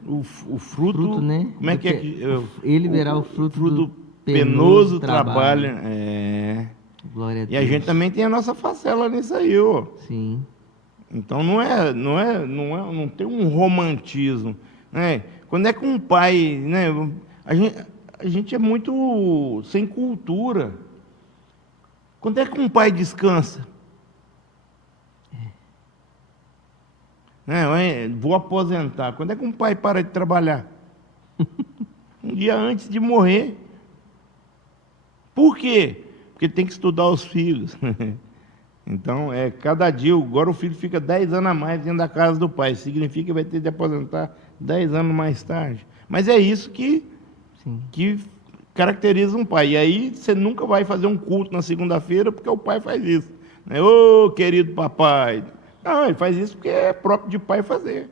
O fruto, né? Como é que é que... Ele verá o fruto do penoso trabalho. Glória a Deus. E a gente também tem a nossa facela nisso aí, ó. Sim. Então não tem um romantismo, né? Quando é que um pai, né? A gente é muito sem cultura. Quando é que um pai descansa? Vou aposentar. Quando é que um pai para de trabalhar? Um dia antes de morrer. Por quê? Porque tem que estudar os filhos. Então, cada dia, agora o filho fica 10 anos a mais dentro da casa do pai. Significa que vai ter de aposentar 10 anos mais tarde. Mas é isso que caracteriza um pai. E aí você nunca vai fazer um culto na segunda-feira porque o pai faz isso. Ô, querido papai... Não, ele faz isso porque é próprio de pai fazer.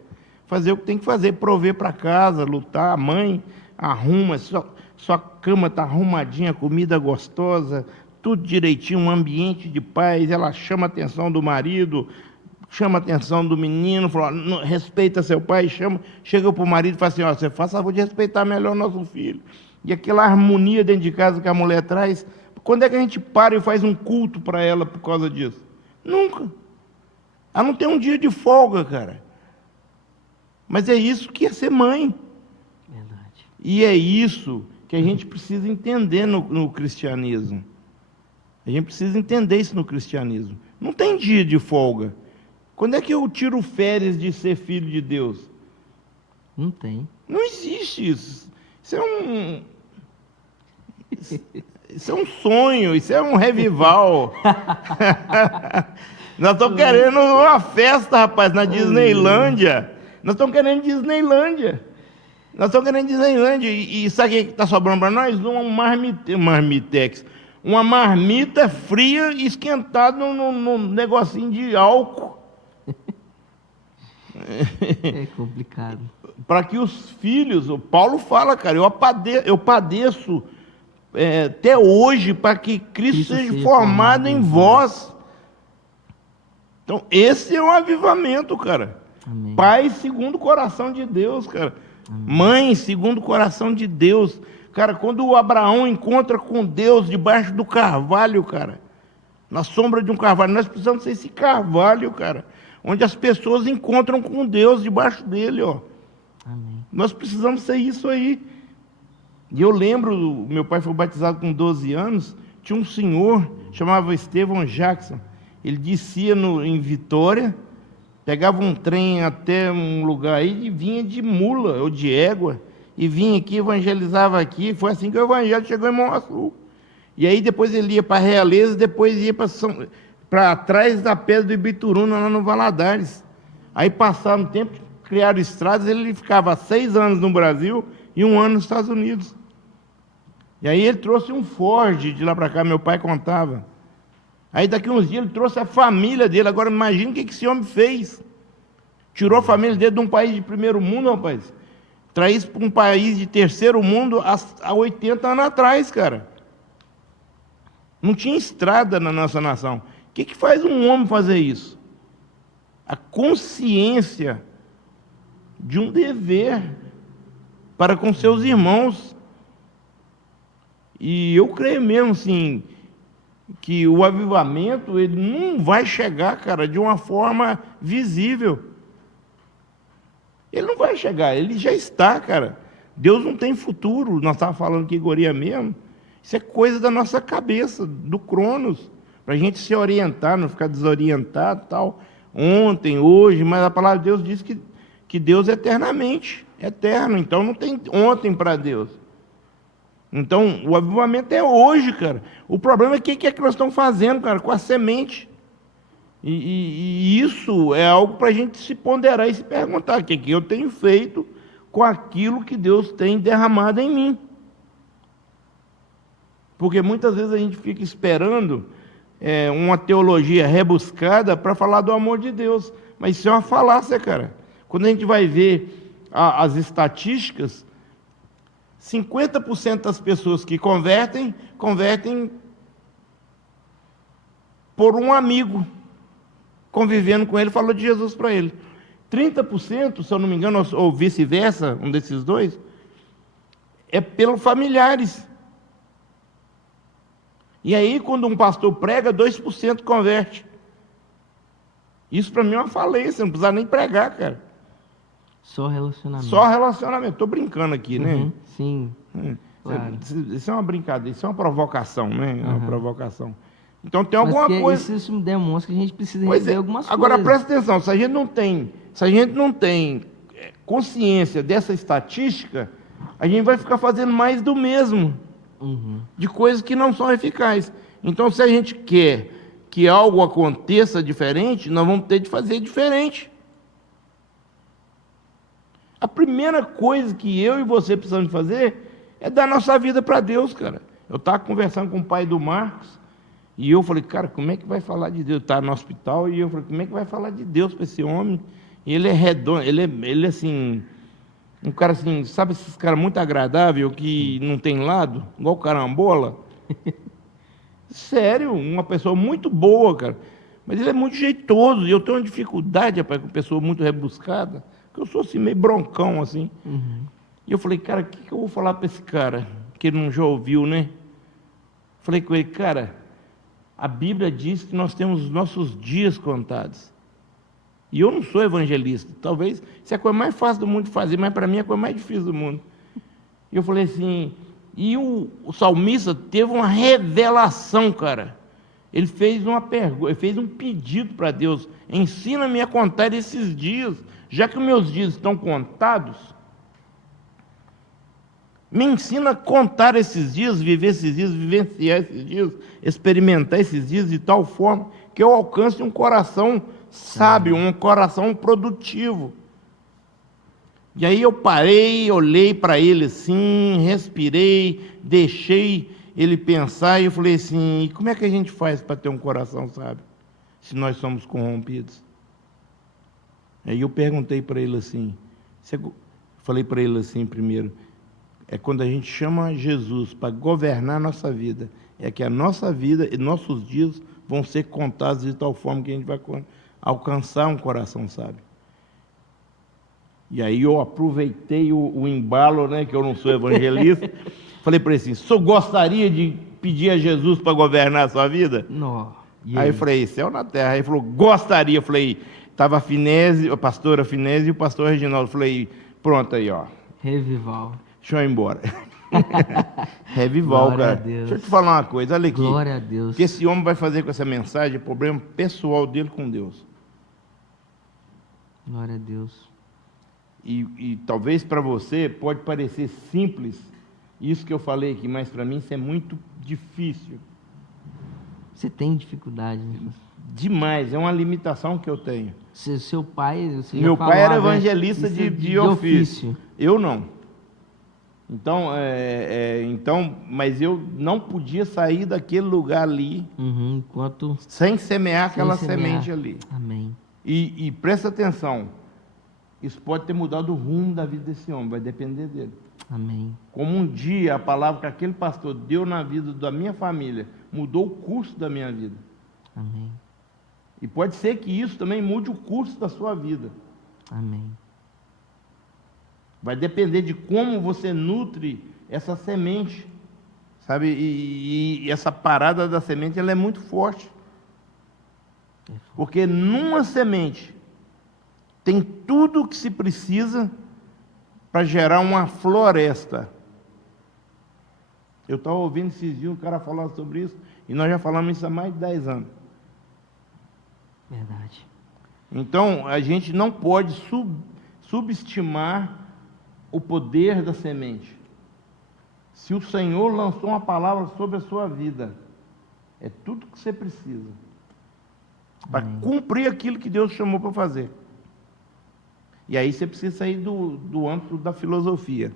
Fazer o que tem que fazer, prover para casa, lutar. A mãe arruma, sua cama está arrumadinha, comida gostosa, tudo direitinho, um ambiente de paz. Ela chama a atenção do marido, chama a atenção do menino, fala, respeita seu pai, chega para o marido e fala assim, ó, você faz favor de respeitar melhor o nosso filho. E aquela harmonia dentro de casa que a mulher traz, quando é que a gente para e faz um culto para ela por causa disso? Nunca. Ela não tem um dia de folga, cara. Mas é isso que é ser mãe. Verdade. E é isso que a gente precisa entender no cristianismo. A gente precisa entender isso no cristianismo. Não tem dia de folga. Quando é que eu tiro férias de ser filho de Deus? Não tem. Não existe isso. Isso é um sonho, isso é um revival. Nós estamos querendo uma festa, rapaz, na Disneylândia. Nós estamos querendo Disneylândia. E sabe o que está sobrando para nós? Marmitex. Uma marmita fria e esquentada num negocinho de álcool. É complicado. Para que os filhos... O Paulo fala, cara, eu padeço até hoje para que Cristo seja formado em vós. Então, esse é um avivamento, cara. Amém. Pai segundo o coração de Deus, cara. Amém. Mãe segundo o coração de Deus. Cara, quando o Abraão encontra com Deus debaixo do carvalho, cara, na sombra de um carvalho, nós precisamos ser esse carvalho, cara, onde as pessoas encontram com Deus debaixo dele, ó. Amém. Nós precisamos ser isso aí. E eu lembro, meu pai foi batizado com 12 anos, tinha um senhor, chamava Estevão Jackson, ele descia em Vitória, pegava um trem até um lugar aí e vinha de mula ou de égua, e vinha aqui, evangelizava aqui. Foi assim que o evangelho chegou em Mongaçu. E aí depois ele ia para Realeza, depois ia para trás da Pedra do Ibituruna, lá no Valadares. Aí passaram um tempo, criaram estradas, ele ficava 6 anos no Brasil e 1 ano nos Estados Unidos. E aí ele trouxe um Ford de lá para cá, meu pai contava. Aí daqui uns dias ele trouxe a família dele. Agora imagina o que esse homem fez. Tirou a família dele de um país de primeiro mundo, rapaz. Traz para um país de terceiro mundo há 80 anos atrás, cara. Não tinha estrada na nossa nação. O que faz um homem fazer isso? A consciência de um dever para com seus irmãos. E eu creio mesmo, assim, que o avivamento ele não vai chegar, cara, de uma forma visível. Ele não vai chegar, ele já está, cara. Deus não tem futuro. Nós estávamos falando que Goria mesmo. Isso é coisa da nossa cabeça, do Cronos, para a gente se orientar, não ficar desorientado, tal. Ontem, hoje, mas a palavra de Deus diz que Deus é eternamente, eterno. Então não tem ontem para Deus. Então o avivamento é hoje, cara. O problema é o que é que nós estamos fazendo, cara, com a semente. E isso é algo para a gente se ponderar e se perguntar: o que eu tenho feito com aquilo que Deus tem derramado em mim? Porque muitas vezes a gente fica esperando uma teologia rebuscada para falar do amor de Deus. Mas isso é uma falácia, cara. Quando a gente vai ver as estatísticas, 50% das pessoas que convertem por um amigo. Convivendo com ele, falou de Jesus para ele. 30%, se eu não me engano, ou vice-versa, um desses dois, é pelos familiares. E aí, quando um pastor prega, 2% converte. Isso para mim é uma falência, não precisa nem pregar, cara. Só relacionamento. Só relacionamento. Estou brincando aqui, né? Sim, claro. Isso é uma brincadeira, isso é uma provocação, né? É uma provocação. Então tem alguma coisa. Isso demonstra que a gente precisa rever algumas Agora, coisas. presta atenção, se a gente não tem consciência dessa estatística, a gente vai ficar fazendo mais do mesmo, de coisas que não são eficazes. Então, se a gente quer que algo aconteça diferente, nós vamos ter de fazer diferente. A primeira coisa que eu e você precisamos fazer é dar nossa vida para Deus, cara. Eu estava conversando com o pai do Marcos, e eu falei: cara, como é que vai falar de Deus? Está no hospital, e eu falei: como é que vai falar de Deus para esse homem? E ele é redondo, ele é assim, um cara assim, sabe esses caras muito agradável, que não tem lado, igual carambola? Sério, uma pessoa muito boa, cara. Mas ele é muito jeitoso, e eu tenho uma dificuldade, rapaz, com pessoa muito rebuscada, porque eu sou assim, meio broncão, assim. E eu falei: cara, o que eu vou falar para esse cara, que ele não já ouviu, né? Falei com ele: cara, a Bíblia diz que nós temos os nossos dias contados. E eu não sou evangelista. Talvez isso é a coisa mais fácil do mundo de fazer, mas para mim é a coisa mais difícil do mundo. E eu falei assim, e o salmista teve uma revelação, cara. Ele fez uma pergunta, ele fez um pedido para Deus: ensina-me a contar esses dias, já que os meus dias estão contados. Me ensina a contar esses dias, viver esses dias, vivenciar esses dias, experimentar esses dias de tal forma que eu alcance um coração sábio, um coração produtivo. E aí eu parei, olhei para ele assim, respirei, deixei ele pensar, e eu falei assim: e como é que a gente faz para ter um coração sábio, se nós somos corrompidos? Aí eu perguntei para ele assim, falei para ele assim primeiro: é quando a gente chama Jesus para governar a nossa vida, é que a nossa vida e nossos dias vão ser contados de tal forma que a gente vai alcançar um coração sábio. E aí eu aproveitei o embalo, né, que eu não sou evangelista, falei para ele assim: o senhor gostaria de pedir a Jesus para governar a sua vida? Não. Aí eu falei: céu na terra. Aí ele falou: gostaria. Eu falei, estava a pastora Finese e o pastor Reginaldo. Eu falei: pronto aí, ó. Revival. Deixa eu ir embora. Revival, Glória a cara. Deus. Deixa eu te falar uma coisa, olha aqui. Glória a Deus. O que esse homem vai fazer com essa mensagem é problema pessoal dele com Deus. Glória a Deus. E talvez para você pode parecer simples isso que eu falei aqui, mas para mim isso é muito difícil. Você tem dificuldade, né? Demais, é uma limitação que eu tenho. Seu pai... Você Meu já pai era falou, né? evangelista Isso é de ofício. Eu não. Então, mas eu não podia sair daquele lugar ali enquanto... sem semear aquela semear. semente ali. Amém. E presta atenção, isso pode ter mudado o rumo da vida desse homem, vai depender dele. Amém. Como um dia a palavra que aquele pastor deu na vida da minha família mudou o curso da minha vida. Amém. E pode ser que isso também mude o curso da sua vida. Amém. Vai depender de como você nutre essa semente, sabe? E essa parada da semente, ela é muito forte. Porque numa semente tem tudo o que se precisa para gerar uma floresta. Eu estava ouvindo esses dias um cara falar sobre isso, e nós já falamos isso há mais de 10 anos. Verdade. Então, a gente não pode subestimar o poder da semente. Se o Senhor lançou uma palavra sobre a sua vida, é tudo que você precisa para cumprir aquilo que Deus chamou para fazer. E aí você precisa sair do âmbito da filosofia.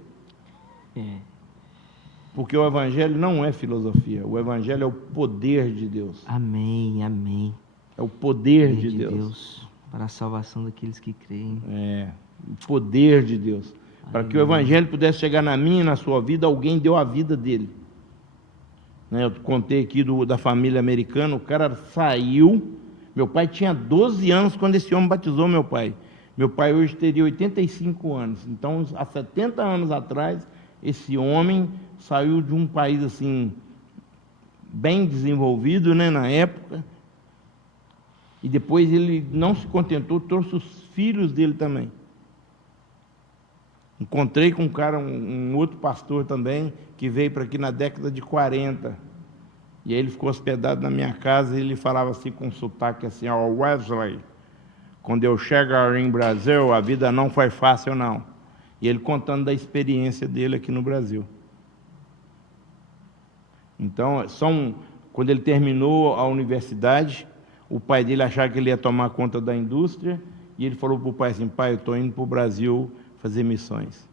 Porque o Evangelho não é filosofia, o Evangelho é o poder de Deus. Amém, amém. É o poder de Deus. Para a salvação daqueles que creem. O poder de Deus. Para que o Evangelho pudesse chegar na minha e na sua vida, alguém deu a vida dele. Eu contei aqui da família americana, o cara saiu, meu pai tinha 12 anos quando esse homem batizou meu pai. Meu pai hoje teria 85 anos. Então, há 70 anos atrás, esse homem saiu de um país assim, bem desenvolvido, na época, e depois ele não se contentou, trouxe os filhos dele também. Encontrei com um cara, um outro pastor também, que veio para aqui na década de 40, e aí ele ficou hospedado na minha casa, e ele falava assim com um sotaque assim: Wesley, quando eu chego em Brasil, a vida não foi fácil não. E ele contando da experiência dele aqui no Brasil. Então, quando ele terminou a universidade, o pai dele achava que ele ia tomar conta da indústria, e ele falou para o pai assim: pai, eu estou indo para o Brasil fazer missões.